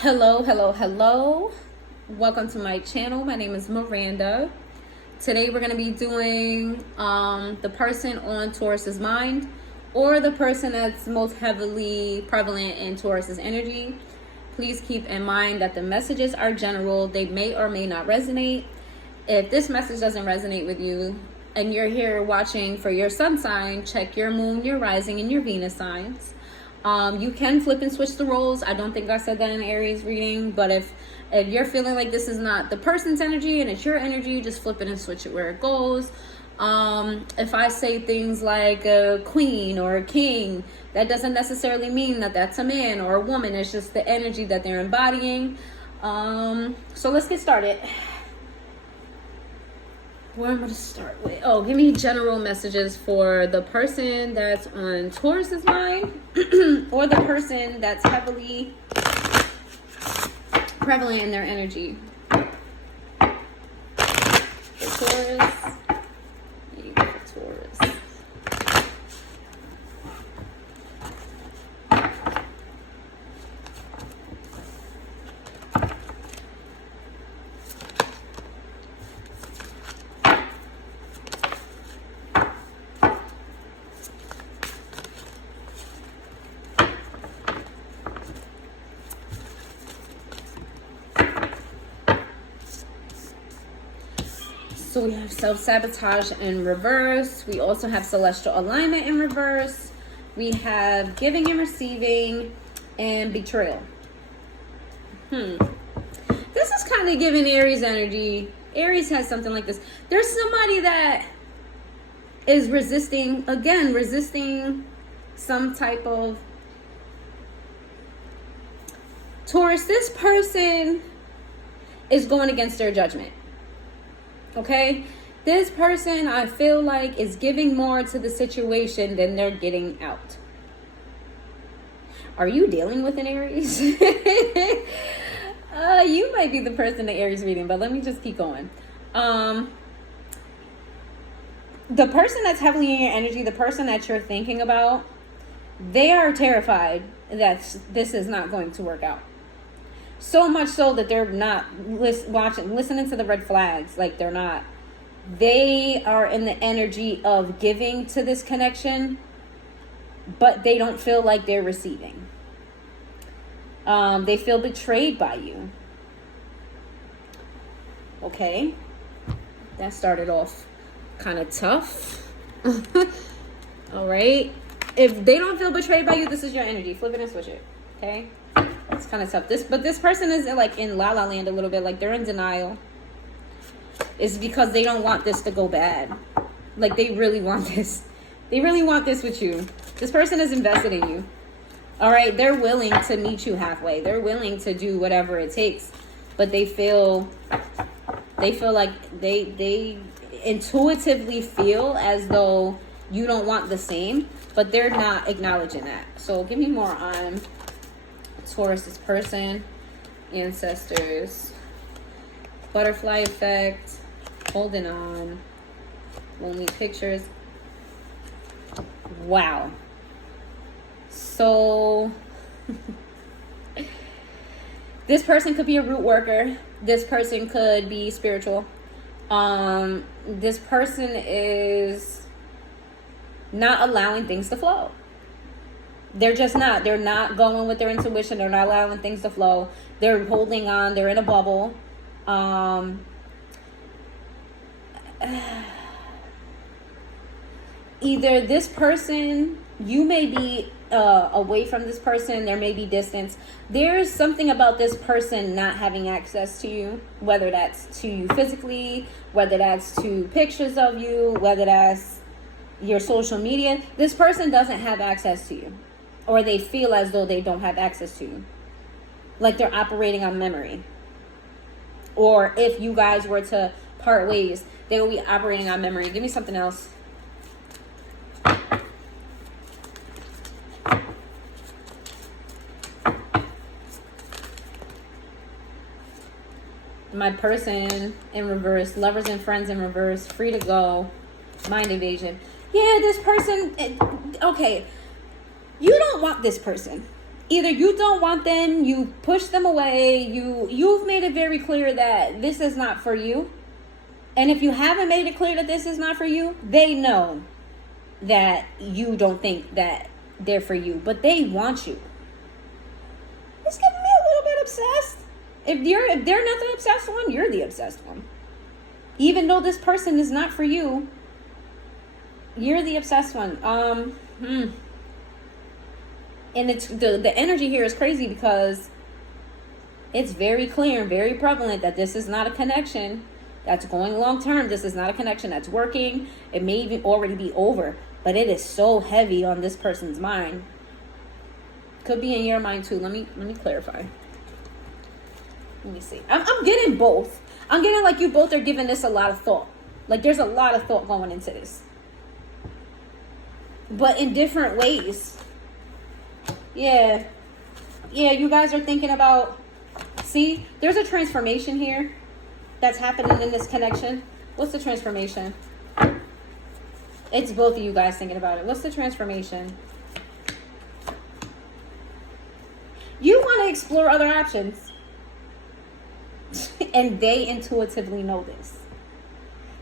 Hello, hello, hello. Welcome to my channel. My name is Miranda. Today we're going to be doing the person on Taurus's mind, or the person that's most heavily prevalent in Taurus's energy. Please keep in mind that the messages are general. They may or may not resonate. If this message doesn't resonate with you and you're here watching for your sun sign, check your moon, your rising, and your Venus signs. You can flip and switch the roles. I don't think I said that in Aries reading, but if you're feeling like this is not the person's energy and it's your energy, just flip it and switch it where it goes. If I say things like a queen or a king, that doesn't necessarily mean that that's a man or a woman. It's just the energy that they're embodying. So let's get started. Where I'm going to start with? Oh, give me general messages for the person that's on Taurus's mind or the person that's heavily prevalent in their energy. For Taurus. There you go, for Taurus. So we have self-sabotage in reverse. We also have celestial alignment in reverse. We have giving and receiving and betrayal. This is kind of giving Aries energy. Aries has something like this. There's somebody that is resisting some type of Taurus. This person is going against their judgment. Okay, this person, I feel like, is giving more to the situation than they're getting out. Are you dealing with an Aries? You might be the person the Aries reading, but let me just keep going. The person that's heavily in your energy, the person that you're thinking about, they are terrified that this is not going to work out. So much so that they're not listening to the red flags. Like they are in the energy of giving to this connection, but they don't feel like they're receiving. They feel betrayed by you. Okay. That started off kind of tough. All right. If they don't feel betrayed by you, this is your energy. Flip it and switch it. Okay. It's kind of tough. But this person is like in la la land a little bit. Like they're in denial. It's because they don't want this to go bad. Like they really want this. They really want this with you. This person is invested in you. All right. They're willing to meet you halfway. They're willing to do whatever it takes. But they feel like they intuitively feel as though you don't want the same. But they're not acknowledging that. So give me more on Taurus's person, ancestors, butterfly effect, holding on, lonely pictures. Wow. So this person could be a root worker. This person could be spiritual. This person is not allowing things to flow. They're just not. They're not going with their intuition. They're not allowing things to flow. They're holding on. They're in a bubble. Either this person, you may be away from this person. There may be distance. There's something about this person not having access to you, whether that's to you physically, whether that's to pictures of you, whether that's your social media. This person doesn't have access to you. Or they feel as though they don't have access to you. Like they're operating on memory. Or if you guys were to part ways, they will be operating on memory. Give me something else. My person in reverse. Lovers and friends in reverse. Free to go. Mind evasion. Yeah, this person. Okay. You don't want this person. either you don't want them, you push them away, you've made it very clear that this is not for you. And if you haven't made it clear that this is not for you, they know that you don't think that they're for you, but they want you. It's getting me a little bit obsessed. If they're not the obsessed one, you're the obsessed one. Even though this person is not for you, you're the obsessed one. And it's the energy here is crazy because it's very clear and very prevalent that this is not a connection that's going long term. This is not a connection that's working. It may even already be over, but it is so heavy on this person's mind. Could be in your mind too. Let me clarify. Let me see. I'm getting both. I'm getting like you both are giving this a lot of thought. Like there's a lot of thought going into this, but in different ways. Yeah, you guys are thinking about, see, there's a transformation here that's happening in this connection. What's the transformation? It's both of you guys thinking about it. What's the transformation? You want to explore other options. And they intuitively know this.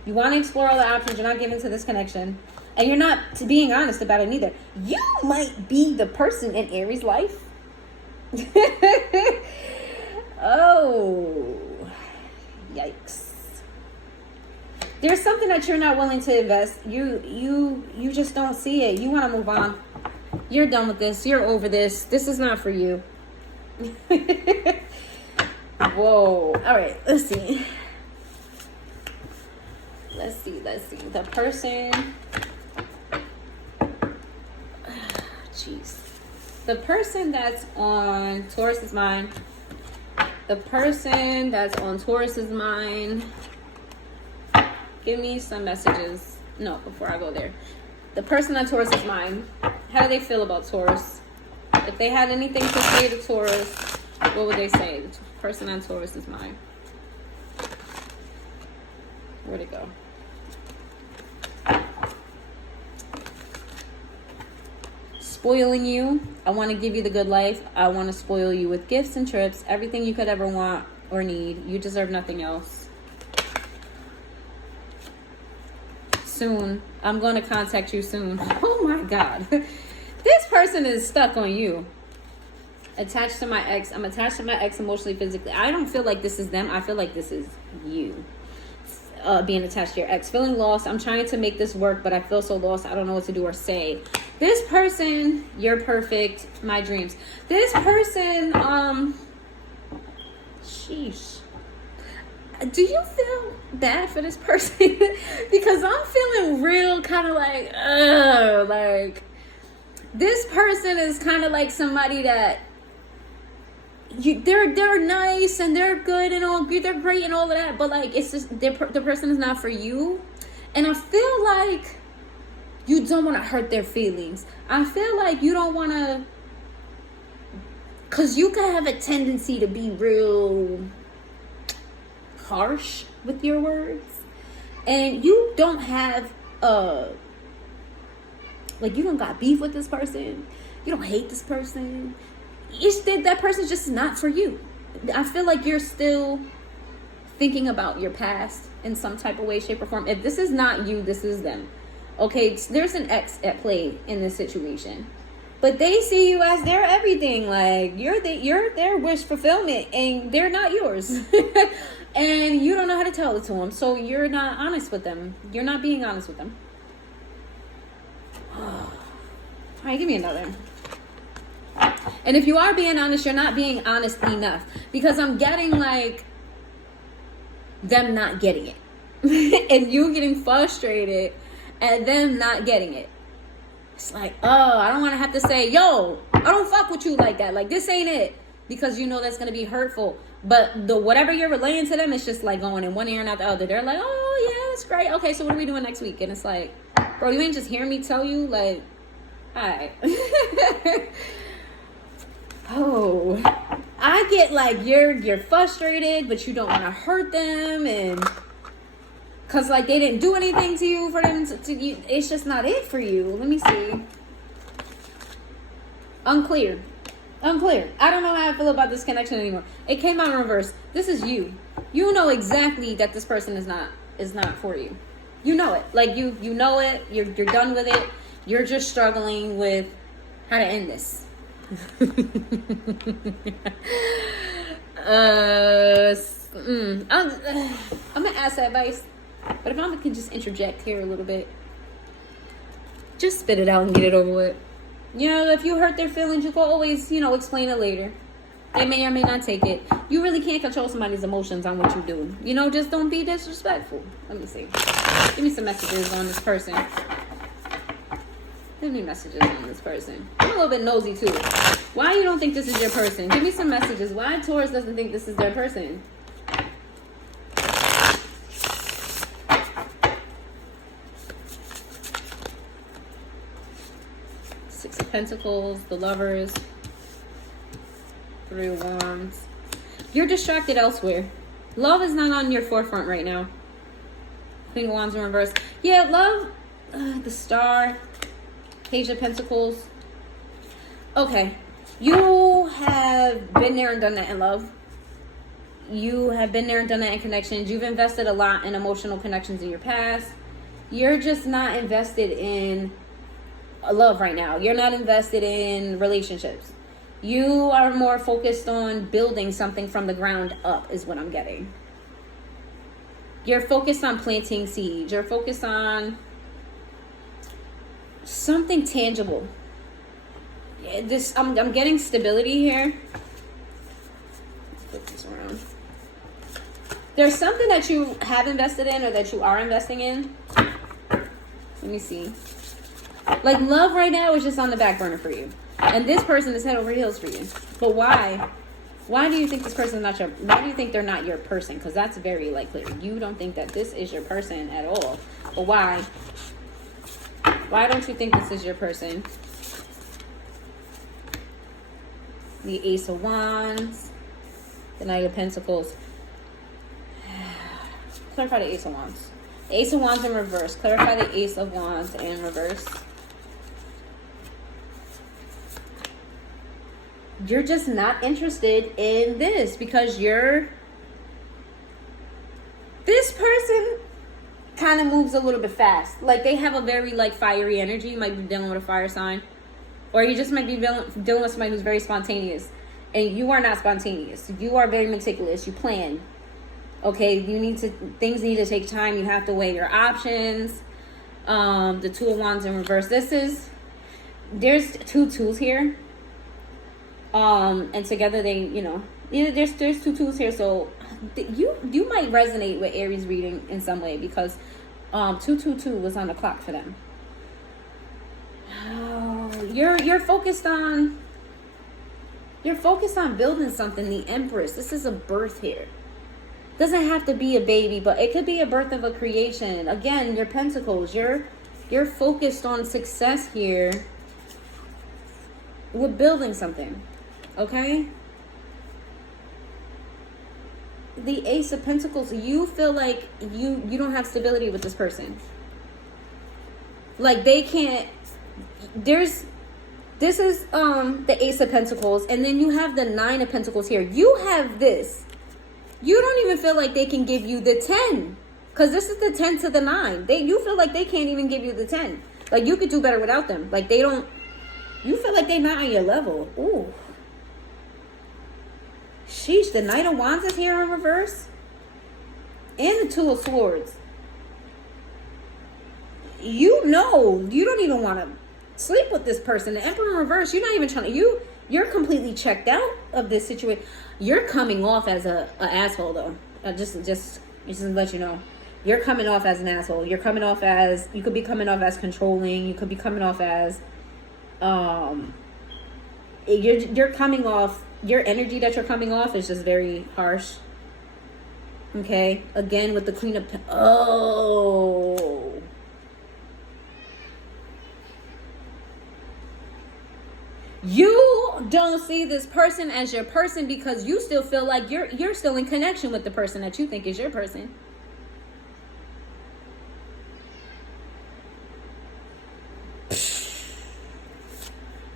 You want to explore other options. You're not giving to this connection. And you're not being honest about it either. You might be the person in Aries' life. Oh, yikes. There's something that you're not willing to invest. You just don't see it. You want to move on. You're done with this. You're over this. This is not for you. Whoa. All right, let's see. Let's see. The person... Jeez. The person that's on Taurus's mind. The person that's on Taurus's mind. Give me some messages. No, before I go there. The person on Taurus's mind. How do they feel about Taurus? If they had anything to say to Taurus, what would they say? The person on Taurus's mind. Where'd it go? Spoiling you. I want to give you the good life. I want to spoil you with gifts and trips. Everything you could ever want or need. You deserve nothing else. Soon. I'm going to contact you soon. Oh my God. This person is stuck on you. Attached to my ex. I'm attached to my ex emotionally, physically. I don't feel like this is them. I feel like this is you. Being attached to your ex. Feeling lost. I'm trying to make this work, but I feel so lost. I don't know what to do or say. This person, you're perfect. My dreams. This person, sheesh. Do you feel bad for this person? Because I'm feeling real kind of like this person is kind of like somebody that they're nice and they're good and all good, they're great and all of that, but like it's just the person is not for you. And I feel like you don't want to hurt their feelings. I feel like you don't want to, because you can have a tendency to be real harsh with your words, and you don't have like you don't got beef with this person, you don't hate this person. It's that person's just not for you. I feel like you're still thinking about your past in some type of way, shape, or form. If this is not you, this is them. Okay, there's an ex at play in this situation, but they see you as their everything. Like you're their wish fulfillment, and they're not yours. And you don't know how to tell it to them, so you're not honest with them. You're not being honest with them. All right, give me another. And if you are being honest, you're not being honest enough, because I'm getting like them not getting it and you getting frustrated at them not getting it. It's like, oh, I don't want to have to say, yo, I don't fuck with you like that. Like, this ain't it, because you know that's going to be hurtful. But the whatever you're relaying to them, it's just like going in one ear and out the other. They're like, oh, yeah, that's great. Okay, so what are we doing next week? And it's like, bro, you ain't just hearing me tell you, like, all right. Oh, I get like you're frustrated, but you don't want to hurt them, and because like they didn't do anything to you for them to you, it's just not it for you. Let me see. Unclear. Unclear. I don't know how I feel about this connection anymore. It came out in reverse. This is you. You know exactly that this person is not for you. You know it. Like you know it. You're done with it. You're just struggling with how to end this. I'm gonna ask advice, but if I can just interject here a little bit, just spit it out and get it over with. You know, if you hurt their feelings, you can always, explain it later. They may or may not take it. You really can't control somebody's emotions on what you do. Just don't be disrespectful. Let me see. Give me some messages on this person. Give me messages on this person. I'm a little bit nosy too. Why you don't think this is your person? Give me some messages. Why Taurus doesn't think this is their person? Six of Pentacles, the Lovers, Three of Wands. You're distracted elsewhere. Love is not on your forefront right now. Queen of Wands in reverse. Yeah, love, the Star, Page of Pentacles. Okay, you have been there and done that in love. You have been there and done that in connections. You've invested a lot in emotional connections in your past. You're just not invested in love right now. You're not invested in relationships. You are more focused on building something from the ground up is what I'm getting. You're focused on planting seeds. You're focused on something tangible. I'm getting stability here. Flip this around. There's something that you have invested in or that you are investing in. Let me see. Like love right now is just on the back burner for you. And this person is head over heels for you. But why? Why do you think this person is not your... Why do you think they're not your person? Because that's very clear. You don't think that this is your person at all. But why? Why don't you think this is your person? The Ace of Wands. The Knight of Pentacles. Clarify the Ace of Wands. The Ace of Wands in reverse. Clarify the Ace of Wands in reverse. You're just not interested in this because this person kind of moves a little bit fast. Like they have a very fiery energy. You might be dealing with a fire sign. Or you just might be dealing with somebody who's very spontaneous. And you are not spontaneous. You are very meticulous. You plan. Okay, things need to take time. You have to weigh your options. The Two of Wands in reverse. There's two tools here. And together they, there's two tools here. So you might resonate with Aries reading in some way because 222 was on the clock for them. Oh, you're focused on building something. The Empress. This is a birth here. Doesn't have to be a baby, but it could be a birth of a creation. Again, your Pentacles. You're focused on success here. We're building something. Okay? The Ace of Pentacles. You feel like you don't have stability with this person. Like they can't. This is the Ace of Pentacles, and then you have the Nine of Pentacles here. You have this. You don't even feel like they can give you the 10. Because this is the 10 to the 9. You feel like they can't even give you the 10. Like, you could do better without them. Like, they don't... You feel like they're not on your level. Ooh. Sheesh, the Knight of Wands is here in reverse. And the Two of Swords. You don't even want to sleep with this person. The Emperor in reverse, you're not even trying to... You're completely checked out of this situation. You're coming off as a asshole, though. Just to let you know. You're coming off as an asshole. You're coming off as... You could be coming off as controlling. You could be coming off as... You're coming off... Your energy that you're coming off is just very harsh. Okay? Again, with the Queen of... Oh... You don't see this person as your person because you still feel like you're still in connection with the person that you think is your person.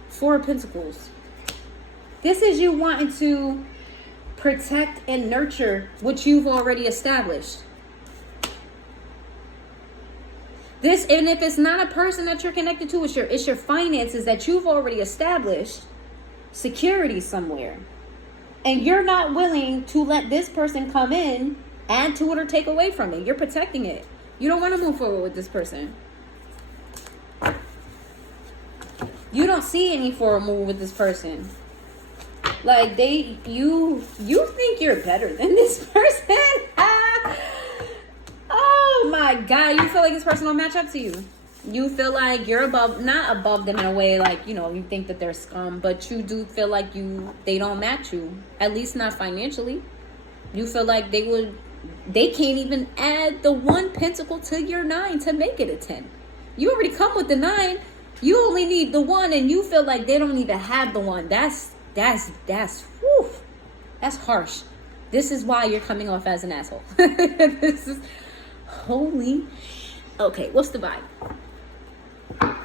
Four of Pentacles. This is you wanting to protect and nurture what you've already established. This, and if it's not a person that you're connected to, it's your finances that you've already established security somewhere. And you're not willing to let this person come in, add to it, or take away from it. You're protecting it. You don't want to move forward with this person. You don't see any forward move with this person. Like you think you're better than this person. Oh my God, you feel like this person don't match up to you. You feel like you're not above them in a way like, you think that they're scum, but you do feel like they don't match you, at least not financially. You feel like they can't even add the 1 pentacle to your 9 to make it a 10. You already come with the 9. You only need the 1, and you feel like they don't even have the 1. That's whew, that's harsh. This is why you're coming off as an asshole. This is holy. Okay, what's the vibe?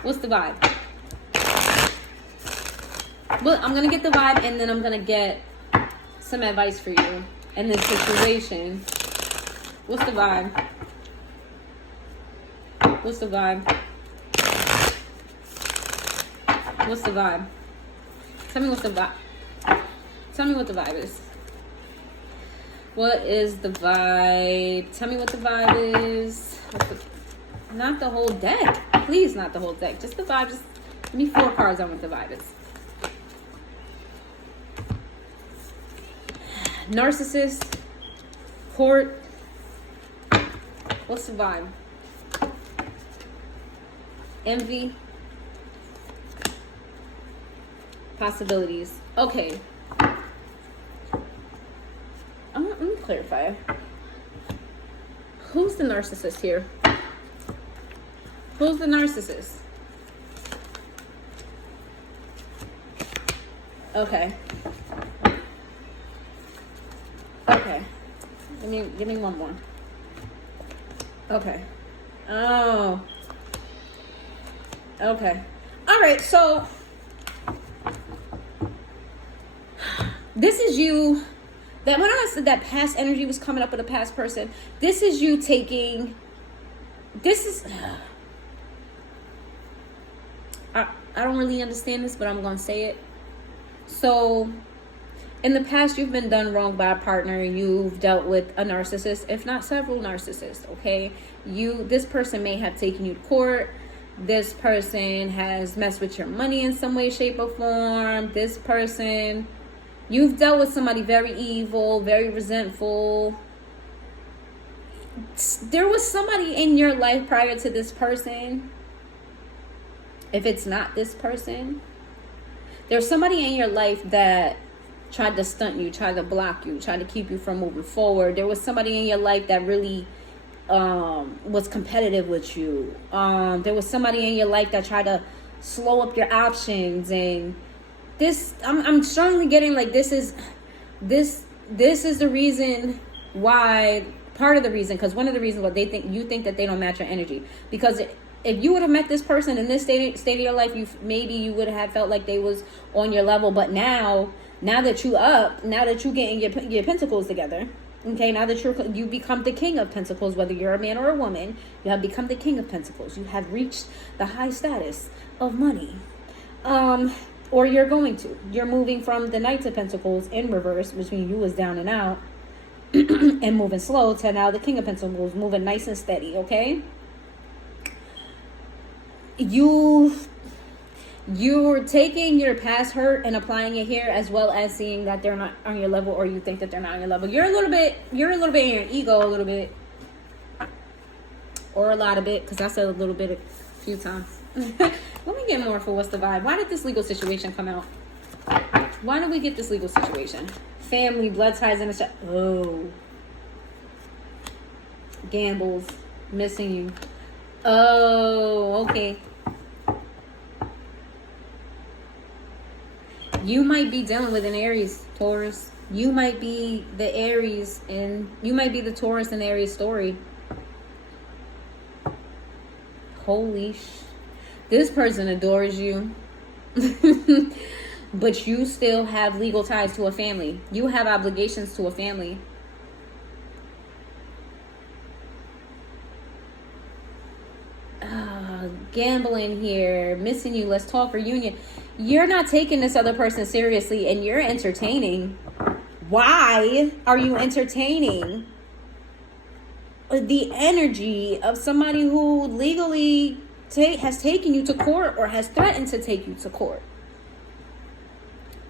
What's the vibe? Well, I'm gonna get the vibe, and then I'm gonna get some advice for you in this situation. What's the vibe? What's the vibe? What's the vibe? Tell me what's the vibe. Tell me what the vibe is. What is the vibe? Tell me what the vibe is. Not the whole deck. Please, not the whole deck. Just the vibe. Just give me 4 cards on what the vibe is. Narcissist. Court. What's the vibe? Envy. Possibilities. Okay. Let me clarify. Who's the narcissist here? Who's the narcissist? Okay. Okay. Give me one more. Okay. Oh. Okay. All right. So this is you. That when I said that past energy was coming up with a past person, this is you taking. This is. I don't really understand this, but I'm gonna say it. So, in the past, you've been done wrong by a partner. You've dealt with a narcissist, if not several narcissists. Okay, this person may have taken you to court. This person has messed with your money in some way, shape, or form. This person, you've dealt with somebody very evil, very resentful. There was somebody in your life prior to this person. If it's not this person, there's somebody in your life that tried to stunt you, tried to block you, tried to keep you from moving forward. There was somebody in your life that really was competitive with you. There was somebody in your life that tried to slow up your options, and this I'm strongly getting like this is the reason why, part of the reason, because one of the reasons why you think that they don't match your energy, because if you would have met this person in this state of your life, you would have felt like they was on your level. But now that you're getting your pentacles together, okay, now that you become the king of pentacles, whether you're a man or a woman, you have become the king of pentacles. You have reached the high status of money, or you're moving from the knight of pentacles in reverse, which means you was down and out and moving slow, to now the king of pentacles, moving nice and steady. Okay. You're taking your past hurt and applying it here, as well as seeing that they're not on your level, or you think that they're not on your level. You're a little bit in your ego, a little bit, or a lot of it, because I said a little bit a few times. Let me get more for what's the vibe. Why did this legal situation come out? Why did we get this legal situation? Family, blood ties, and gambles, missing you. Oh, okay. You might be dealing with an Aries, Taurus. You might be the Aries, and you might be the Taurus in the Aries story. Holy this person adores you. but you still have legal ties to a family. You have obligations to a family. Gambling here, missing you, let's talk, reunion. You're not taking this other person seriously, and you're entertaining. Why are you entertaining the energy of somebody who legally has taken you to court or has threatened to take you to court?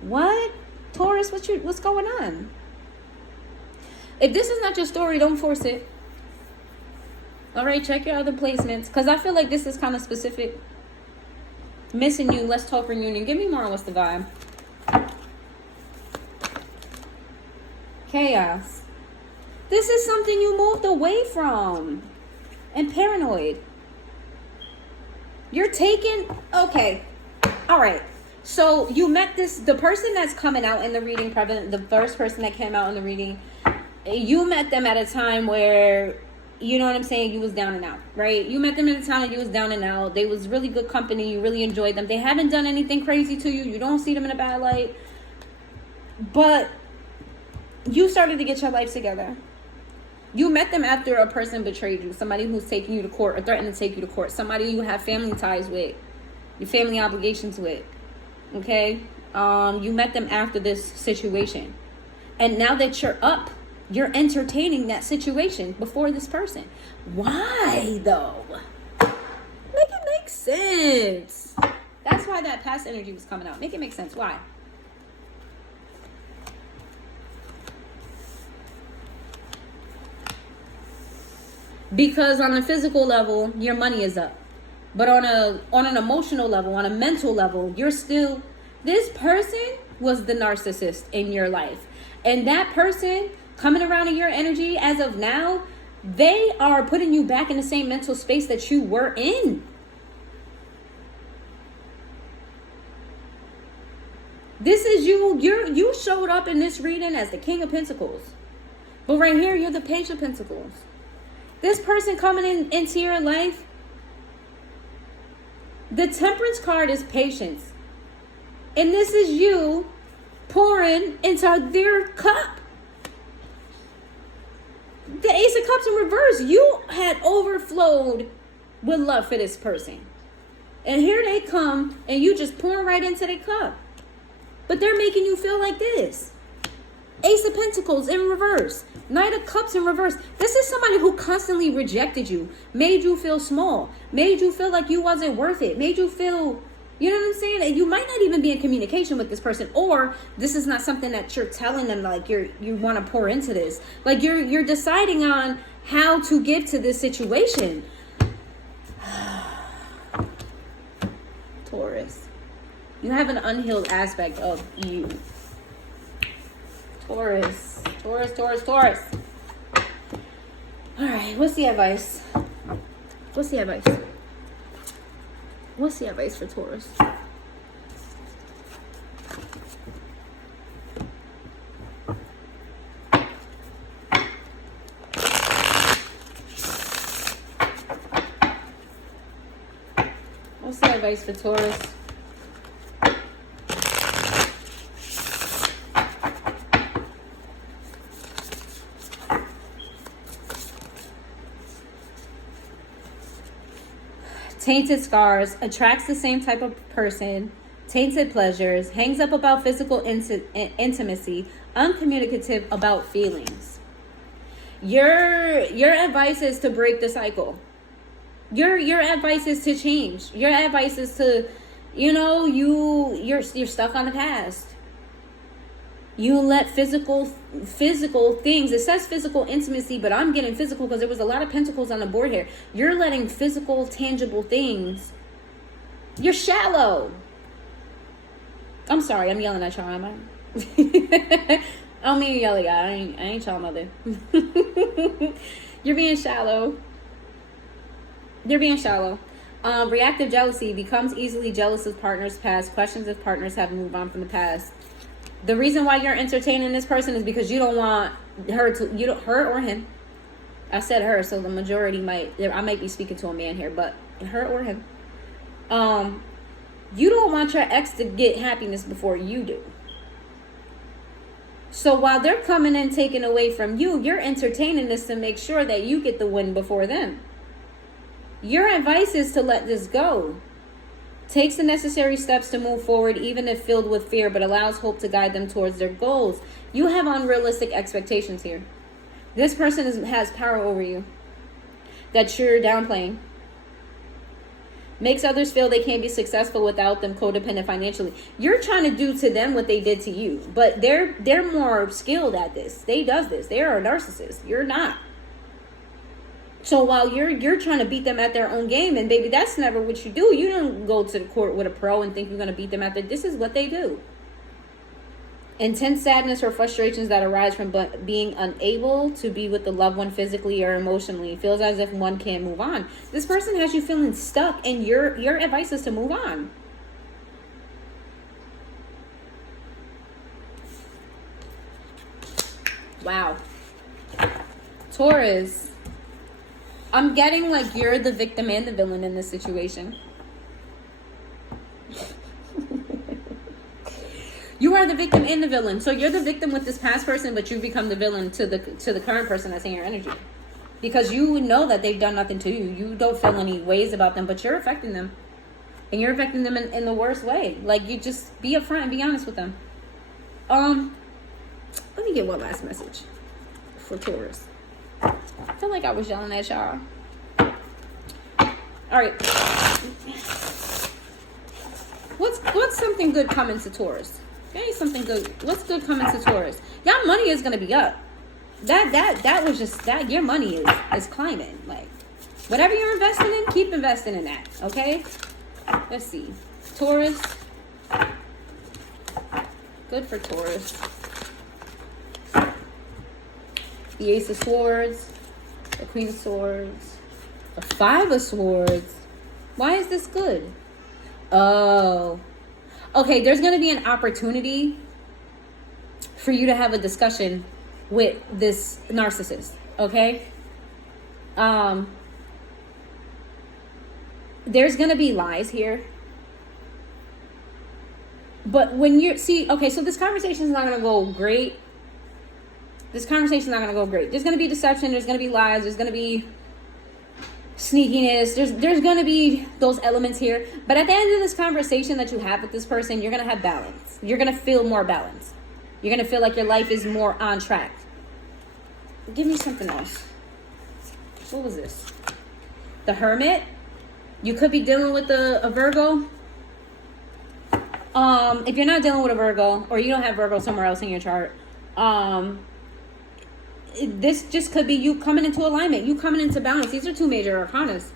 What? Taurus, what's going on? If this is not your story, don't force it. All right, check your other placements, because I feel like this is kind of specific. Missing you, let's talk, reunion. Give me more. What's the vibe? Chaos. This is something you moved away from. And paranoid. You're taking... Okay. All right. So you met the person that's coming out in the reading, the first person that came out in the reading, you met them at a time where... You know what I'm saying? You was down and out, right? You met them in a time you was down and out. They was really good company. You really enjoyed them. They haven't done anything crazy to you. You don't see them in a bad light. But you started to get your life together. You met them after a person betrayed you. Somebody who's taking you to court or threatened to take you to court. Somebody you have family ties with. Your family obligations with. Okay? You met them after this situation. And now that you're up, you're entertaining that situation before this person. Why, though? Make it make sense. That's why that past energy was coming out. Make it make sense. Why? Because on a physical level, your money is up. But on an emotional level, on a mental level, you're still... This person was the narcissist in your life. And that person... coming around in your energy as of now, they are putting you back in the same mental space that you were in. This is you. You showed up in this reading as the King of Pentacles. But right here, you're the Page of Pentacles. This person coming into your life, the Temperance card is patience. And this is you pouring into their cup. The Ace of Cups in reverse. You had overflowed with love for this person. And here they come, and you just pouring right into their cup. But they're making you feel like this. Ace of Pentacles in reverse. Knight of Cups in reverse. This is somebody who constantly rejected you. Made you feel small. Made you feel like you wasn't worth it. Made you feel... You know what I'm saying? And you might not even be in communication with this person, or this is not something that you're telling them, like you want to pour into this. Like you're deciding on how to give to this situation. Taurus. You have an unhealed aspect of you. Taurus. Taurus, Taurus, Taurus. All right, what's the advice? What's the advice? What's the advice for Taurus? What's the advice for Taurus? Tainted scars, attracts the same type of person, tainted pleasures, hangs up about physical intimacy, uncommunicative about feelings. Your advice is to break the cycle. Your advice is to change. Your advice is to, you're stuck on the past. You let physical things, it says physical intimacy, but I'm getting physical because there was a lot of pentacles on the board here. You're letting physical, tangible things. You're shallow. I'm sorry, I'm yelling at y'all, am I? I don't mean to yell at y'all. I ain't y'all mother. You're being shallow. You're being shallow. Reactive jealousy, becomes easily jealous of partners' past, questions if partners have moved on from the past. The reason why you're entertaining this person is because you don't want her or him. I said her, so the majority I might be speaking to a man here, but her or him. You don't want your ex to get happiness before you do. So while they're coming and taking away from you, you're entertaining this to make sure that you get the win before them. Your advice is to let this go. Takes the necessary steps to move forward, even if filled with fear, but allows hope to guide them towards their goals. You have unrealistic expectations here. This person has power over you that you're downplaying. Makes others feel they can't be successful without them, codependent financially. You're trying to do to them what they did to you, but they're more skilled at this. They does this. They are a narcissist. You're not. So while you're trying to beat them at their own game, and baby, that's never what you do. You don't go to the court with a pro and think you're going to beat them at this is what they do. Intense sadness or frustrations that arise from being unable to be with the loved one physically or emotionally. Feels as if one can't move on. This person has you feeling stuck, and your advice is to move on. Wow. Taurus, I'm getting like you're the victim and the villain in this situation. You are the victim and the villain. So you're the victim with this past person, but you become the villain to the current person that's in your energy. Because you know that they've done nothing to you. You don't feel any ways about them, but you're affecting them. And you're affecting them in the worst way. Like, you just be upfront and be honest with them. Let me get one last message for Taurus. I feel like I was yelling at y'all. Alright. What's something good coming to Taurus? There ain't something good. What's good coming to Taurus? Y'all money is gonna be up. That was just that. Your money is climbing. Like, whatever you're investing in, keep investing in that. Okay. Let's see. Taurus. Good for Taurus. The Ace of Swords, the Queen of Swords, the Five of Swords. Why is this good? Oh. Okay, there's going to be an opportunity for you to have a discussion with this narcissist, okay? There's going to be lies here. But when you're, okay, so this conversation is not going to go great. This conversation is not going to go great. There's going to be deception. There's going to be lies. There's going to be sneakiness. There's going to be those elements here. But at the end of this conversation that you have with this person, you're going to have balance. You're going to feel more balance. You're going to feel like your life is more on track. Give me something else. What was this? The Hermit. You could be dealing with a Virgo. If you're not dealing with a Virgo, or you don't have Virgo somewhere else in your chart, this just could be you coming into alignment, you coming into balance. These are two major arcanas.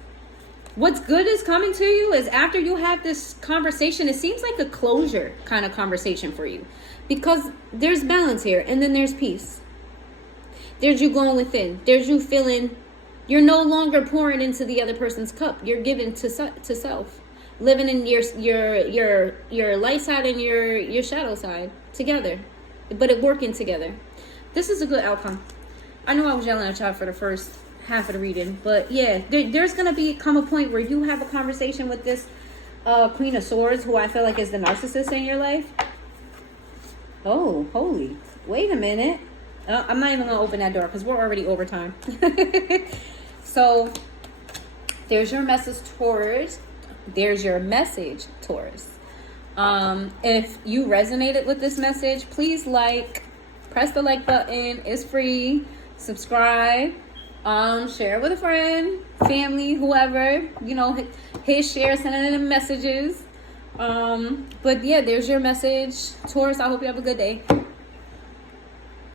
What's good is coming to you is after you have this conversation, it seems like a closure kind of conversation for you, because there's balance here, and then there's peace. There's you going within. There's you feeling you're no longer pouring into the other person's cup. You're giving to self, living in your light side and your shadow side together, but it working together. This is a good outcome. I know I was yelling at y'all for the first half of the reading, but yeah, there's gonna come a point where you have a conversation with this Queen of Swords, who I feel like is the narcissist in your life. Oh, holy! Wait a minute. I'm not even gonna open that door because we're already over time. So there's your message, Taurus. There's your message, Taurus. If you resonated with this message, please press the like button. It's free. Subscribe. Share with a friend, family, whoever, hit share, sending them messages. But yeah, there's your message, Taurus. I hope you have a good day.